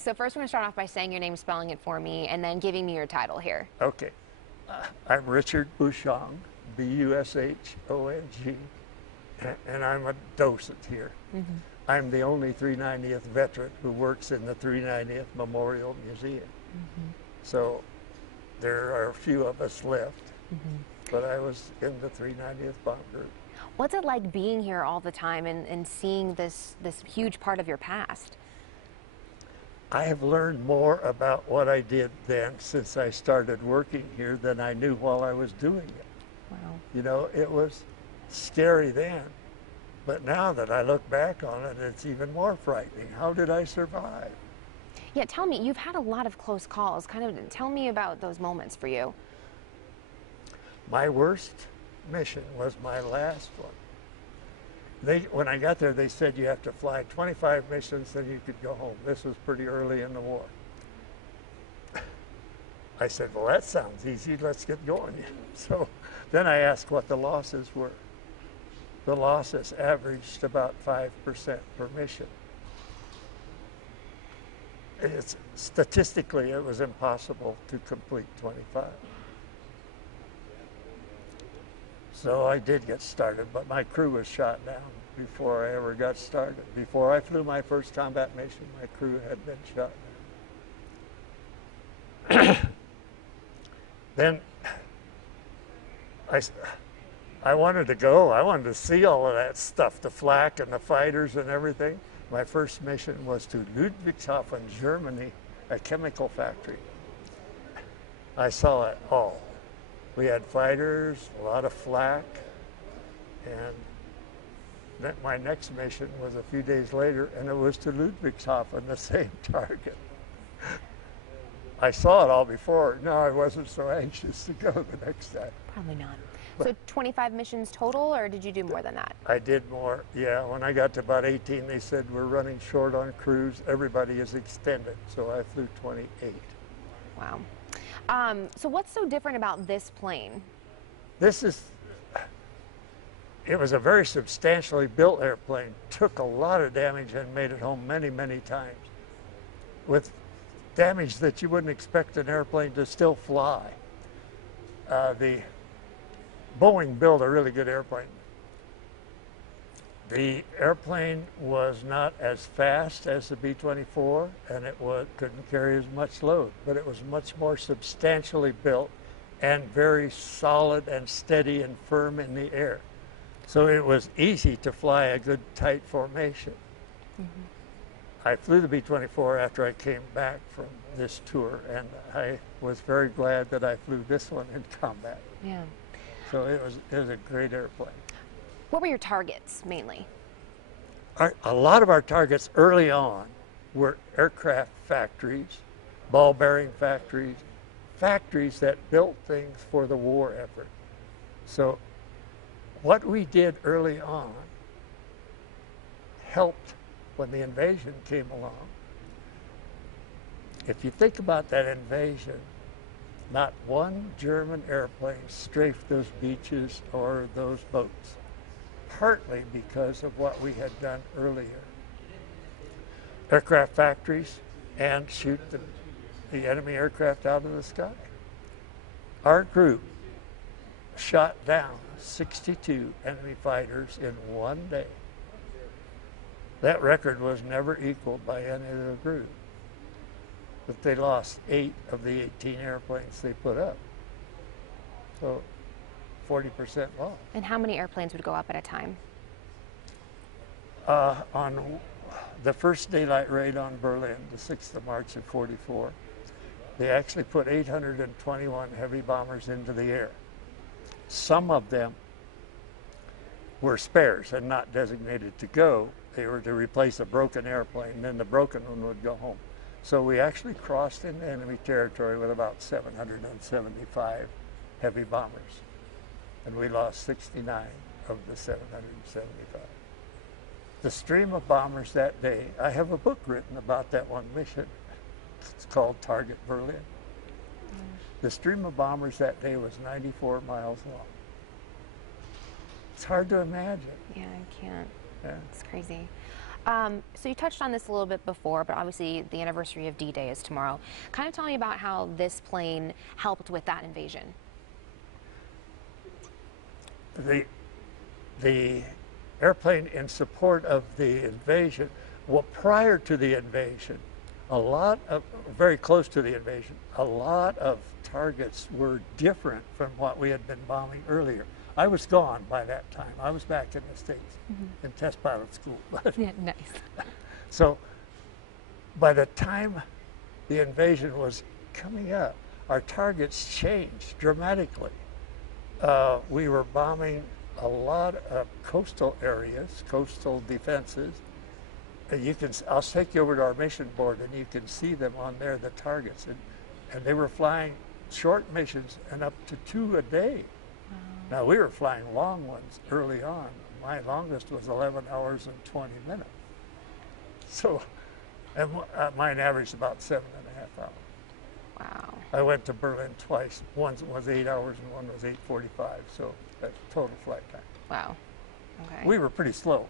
So first we're going to start off by saying your name, spelling it for me, and then giving me your title here. Okay. I'm Richard Bushong, B-U-S-H-O-N-G, and I'm a docent here. Mm-hmm. I'm the only 390th veteran who works in the 390th Memorial Museum. Mm-hmm. So there are a few of us left, mm-hmm. but I was in the 390th bomb group. What's it like being here all the time and seeing this huge part of your past? I have learned more about what I did then since I started working here than I knew while I was doing it. Wow. You know, it was scary then, but now that I look back on it, it's even more frightening. How did I survive? Yeah, tell me, you've had a lot of close calls. Kind of tell me about those moments for you. My worst mission was my last one. When I got there, they said you have to fly 25 missions, then you could go home. This was pretty early in the war. I said, well, that sounds easy. Let's get going. So then I asked what the losses were. The losses averaged about 5% per mission. Statistically, it was impossible to complete 25. So I did get started, but my crew was shot down before I ever got started. Before I flew my first combat mission, my crew had been shot down. Then I wanted to go. I wanted to see all of that stuff, the flak and the fighters and everything. My first mission was to Ludwigshafen, Germany, a chemical factory. I saw it all. We had fighters, a lot of flak, and then my next mission was a few days later, and it was to Ludwigshafen, the same target. I saw it all before. No, I wasn't so anxious to go the next time. Probably not. So 25 missions total, or did you do more than that? I did more, yeah. When I got to about 18, they said, we're running short on crews. Everybody is extended, so I flew 28. Wow. So what's so different about this plane? It was a very substantially built airplane, took a lot of damage and made it home many, many times, with damage that you wouldn't expect an airplane to still fly. The Boeing built a really good airplane. The airplane was not as fast as the B-24, and it couldn't carry as much load, but it was much more substantially built and very solid and steady and firm in the air. So it was easy to fly a good tight formation. Mm-hmm. I flew the B-24 after I came back from this tour, and I was very glad that I flew this one in combat. Yeah. So it was a great airplane. What were your targets, mainly? A lot of our targets early on were aircraft factories, ball bearing factories, factories that built things for the war effort. So what we did early on helped when the invasion came along. If you think about that invasion, not one German airplane strafed those beaches or those boats, partly because of what we had done earlier. Aircraft factories and shoot the enemy aircraft out of the sky. Our group shot down 62 enemy fighters in one day. That record was never equaled by any other group. But they lost 8 of the 18 airplanes they put up. So 40% loss. And how many airplanes would go up at a time? On the first daylight raid on Berlin, the 6th of March of '44, they actually put 821 heavy bombers into the air. Some of them were spares and not designated to go. They were to replace a broken airplane, and then the broken one would go home. So we actually crossed into enemy territory with about 775 heavy bombers. And we lost 69 of the 775. The stream of bombers that day, I have a book written about that one mission. It's called Target Berlin. The stream of bombers that day was 94 miles long. It's hard to imagine. Yeah, I can't. Yeah. It's crazy. So you touched on this a little bit before, but obviously the anniversary of D-Day is tomorrow. Kind of tell me about how this plane helped with that invasion. The airplane in support of the invasion, well, prior to the invasion, very close to the invasion, a lot of targets were different from what we had been bombing earlier. I was gone by that time. I was back in the States in test pilot school. Yeah, nice. So by the time the invasion was coming up, our targets changed dramatically. We were bombing a lot of coastal areas, coastal defenses. I'll take you over to our mission board and you can see them on there, the targets. And they were flying short missions and up to 2 a day. Wow. Now we were flying long ones early on. My longest was 11 hours and 20 minutes. So, and mine averaged about 7.5 hours. Wow. I went to Berlin twice. One was 8 hours and one was 8:45. So that's total flight time. Wow. Okay. We were pretty slow.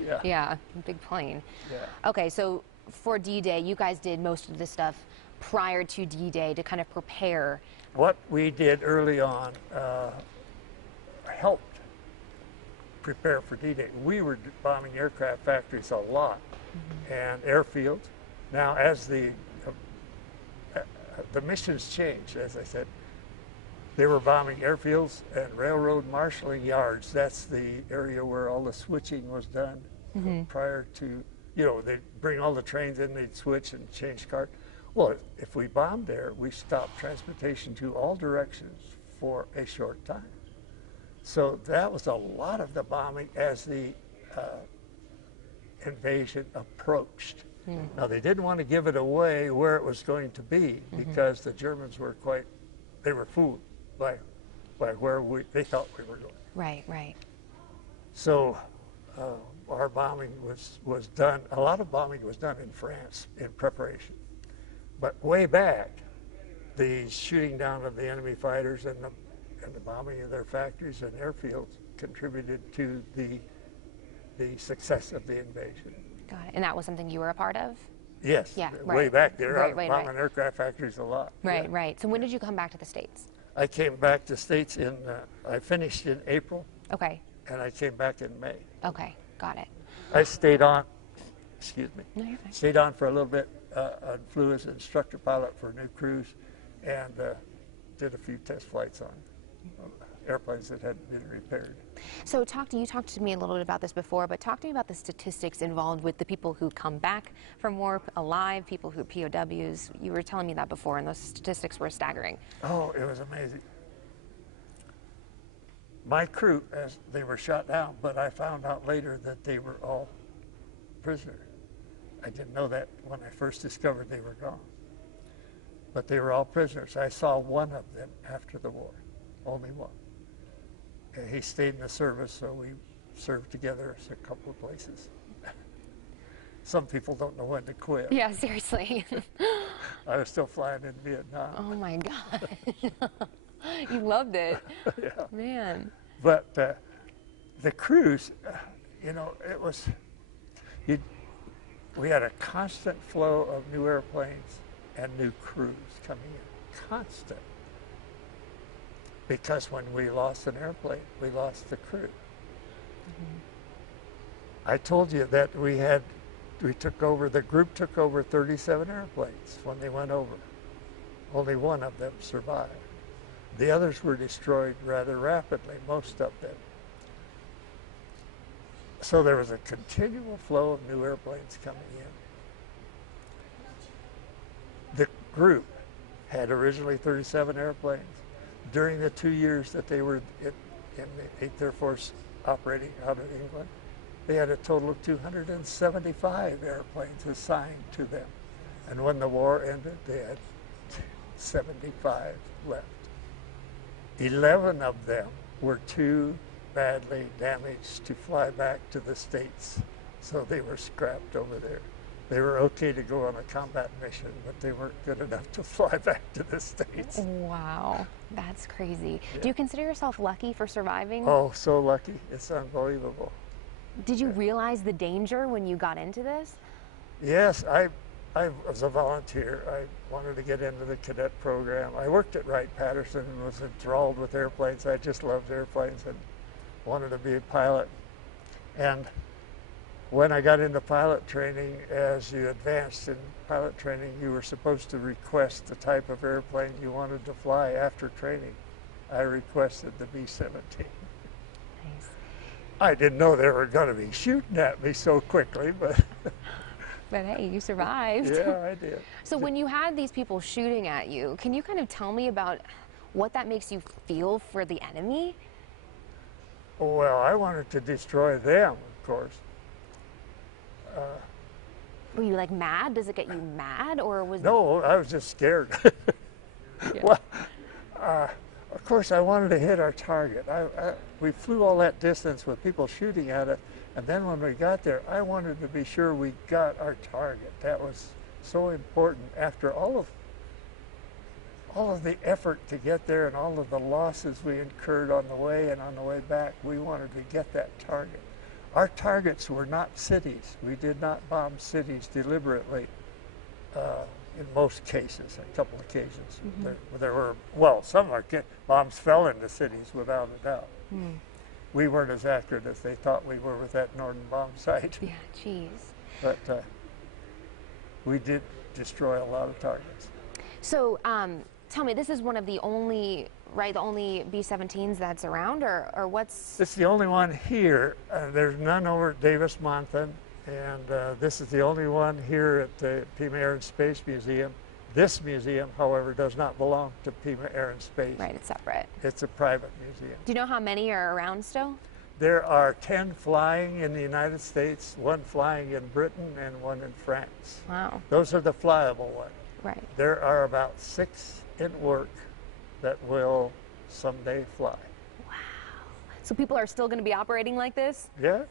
Yeah. Yeah, big plane. Yeah. Okay, so for D-Day, you guys did most of this stuff prior to D-Day to kind of prepare. What we did early on helped prepare for D-Day. We were bombing aircraft factories a lot and airfields. Now, as the missions changed, as I said, they were bombing airfields and railroad marshaling yards. That's the area where all the switching was done prior to, they'd bring all the trains in, they'd switch and change cars. Well, if we bombed there, we stopped transportation to all directions for a short time. So that was a lot of the bombing as the invasion approached. Now, they didn't want to give it away where it was going to be because the Germans were they were fooled by where they thought we were going. Right, right. So our bombing was done, a lot of bombing was done in France in preparation. But way back, the shooting down of the enemy fighters and the bombing of their factories and airfields contributed to the success of the invasion. Got it. And that was something you were a part of? Yes. Yeah, way right. back there, Right, I was bombing aircraft factories a lot. Right, Yeah. right. So when did you come back to the States? I came back to the States I finished in April. Okay. And I came back in May. Okay, got it. I stayed on, excuse me. No, you're fine. Stayed on for a little bit, flew as instructor pilot for new crews, and did a few test flights on airplanes that had been repaired. So you talked to me a little bit about this before, but talk to me about the statistics involved with the people who come back from war alive, people who are POWs. You were telling me that before, and those statistics were staggering. Oh, it was amazing. My crew, as they were shot down, but I found out later that they were all prisoners. I didn't know that when I first discovered they were gone. But they were all prisoners. I saw one of them after the war, only one. And he stayed in the service, so we served together a couple of places. Some people don't know when to quit. Yeah, seriously. I was still flying in Vietnam. Oh my God. You loved it. Yeah. Man. But the crews, it was, we had a constant flow of new airplanes and new crews coming in, constant. Because when we lost an airplane, we lost the crew. I told you that the group took over 37 airplanes when they went over. Only one of them survived. The others were destroyed rather rapidly, most of them. So there was a continual flow of new airplanes coming in. The group had originally 37 airplanes. During the 2 years that they were in the 8th Air Force operating out of England, they had a total of 275 airplanes assigned to them. And when the war ended, they had 75 left. 11 of them were too badly damaged to fly back to the States, so they were scrapped over there. They were okay to go on a combat mission, but they weren't good enough to fly back to the States. Wow, that's crazy. Yeah. Do you consider yourself lucky for surviving? Oh, so lucky. It's unbelievable. Did you realize the danger when you got into this? Yes, I was a volunteer. I wanted to get into the cadet program. I worked at Wright-Patterson and was enthralled with airplanes. I just loved airplanes and wanted to be a pilot. And when I got into pilot training, as you advanced in pilot training, you were supposed to request the type of airplane you wanted to fly after training. I requested the B-17. Nice. I didn't know they were going to be shooting at me so quickly, but... But hey, you survived. Yeah, I did. So when you had these people shooting at you, can you kind of tell me about what that makes you feel for the enemy? Well, I wanted to destroy them, of course. Were you like mad? Does it get you mad, or was No, I was just scared. Yeah. Well, of course, I wanted to hit our target. We flew all that distance with people shooting at it, and then when we got there, I wanted to be sure we got our target. That was so important. After all of the effort to get there and all of the losses we incurred on the way and on the way back, we wanted to get that target. Our targets were not cities. We did not bomb cities deliberately in most cases, a couple occasions. Mm-hmm. There were, well, some of our bombs fell into cities without a doubt. Mm. We weren't as accurate as they thought we were with that Norden bomb site. Yeah, jeez. But we did destroy a lot of targets. So tell me, this is one of the only, right, the only B-17s that's around, or what's... This is the only one here. There's none over at Davis-Monthan, and this is the only one here at the Pima Air and Space Museum. This museum, however, does not belong to Pima Air and Space. Right, it's separate. It's a private museum. Do you know how many are around still? There are 10 flying in the United States, 1 flying in Britain, and 1 in France. Wow. Those are the flyable ones. Right. There are about 6 in work that will someday fly. Wow. So people are still going to be operating like this? Yeah.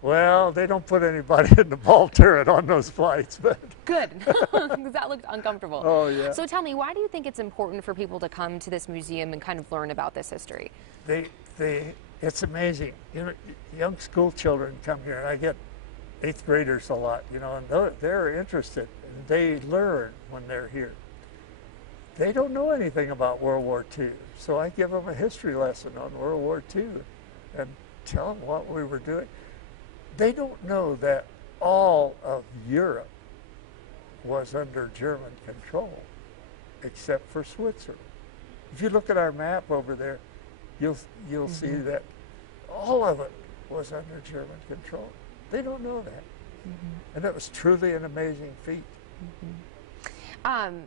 Well, they don't put anybody in the ball turret on those flights, but... Good, because that looked uncomfortable. Oh, yeah. So tell me, why do you think it's important for people to come to this museum and kind of learn about this history? It's amazing. You know, young school children come here, and I get 8th graders a lot, you know, and they're interested. And they learn when they're here. They don't know anything about World War II, so I give them a history lesson on World War II and tell them what we were doing. They don't know that all of Europe was under German control, except for Switzerland. If you look at our map over there, you'll mm-hmm. see that all of it was under German control. They don't know that. Mm-hmm. And it was truly an amazing feat. Mm-hmm.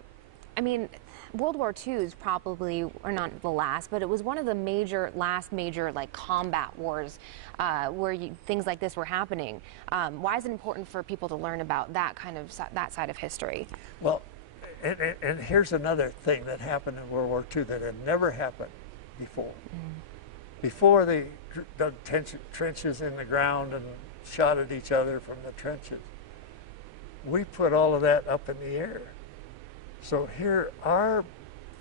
I mean, World War II is probably, or not the last, but it was one of the last major like combat wars where things like this were happening. Why is it important for people to learn about that kind of that side of history? Well, and here's another thing that happened in World War II that had never happened before. Mm. Before they dug trenches in the ground and shot at each other from the trenches, we put all of that up in the air. So here, our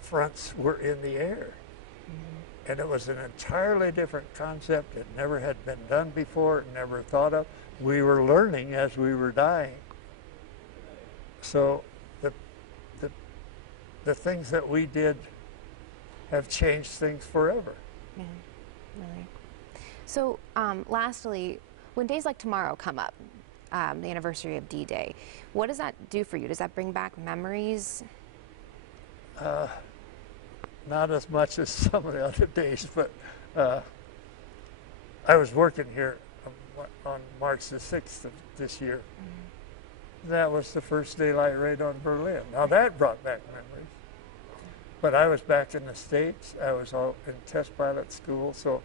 fronts were in the air. Mm-hmm. And it was an entirely different concept. It never had been done before, never thought of. We were learning as we were dying. So the things that we did have changed things forever. Yeah, really. So lastly, when days like tomorrow come up, the anniversary of D-Day, what does that do for you? Does that bring back memories? Not as much as some of the other days, but I was working here on March the 6th of this year. Mm-hmm. That was the first daylight raid on Berlin. Now that brought back memories. But I was back in the States. I was all in test pilot school, so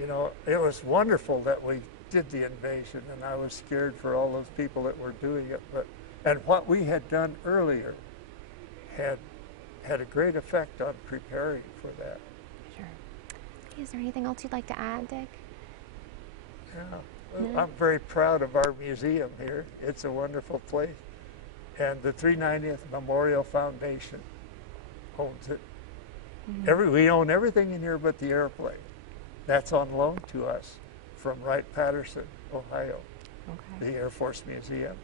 you know, it was wonderful that we did the invasion, and I was scared for all those people that were doing it. And what we had done earlier had a great effect on preparing for that. Sure. Is there anything else you'd like to add, Dick? Yeah. No? I'm very proud of our museum here. It's a wonderful place. And the 390th Memorial Foundation owns it. Mm-hmm. We own everything in here but the airplane. That's on loan to us from Wright-Patterson, Ohio, Okay. the Air Force Museum.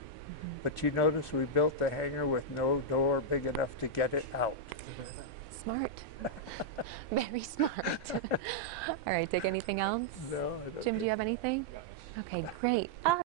But you notice we built the hangar with no door big enough to get it out. Smart. Very smart. All right, take anything else? No, I don't Jim, do you have anything? Okay, great.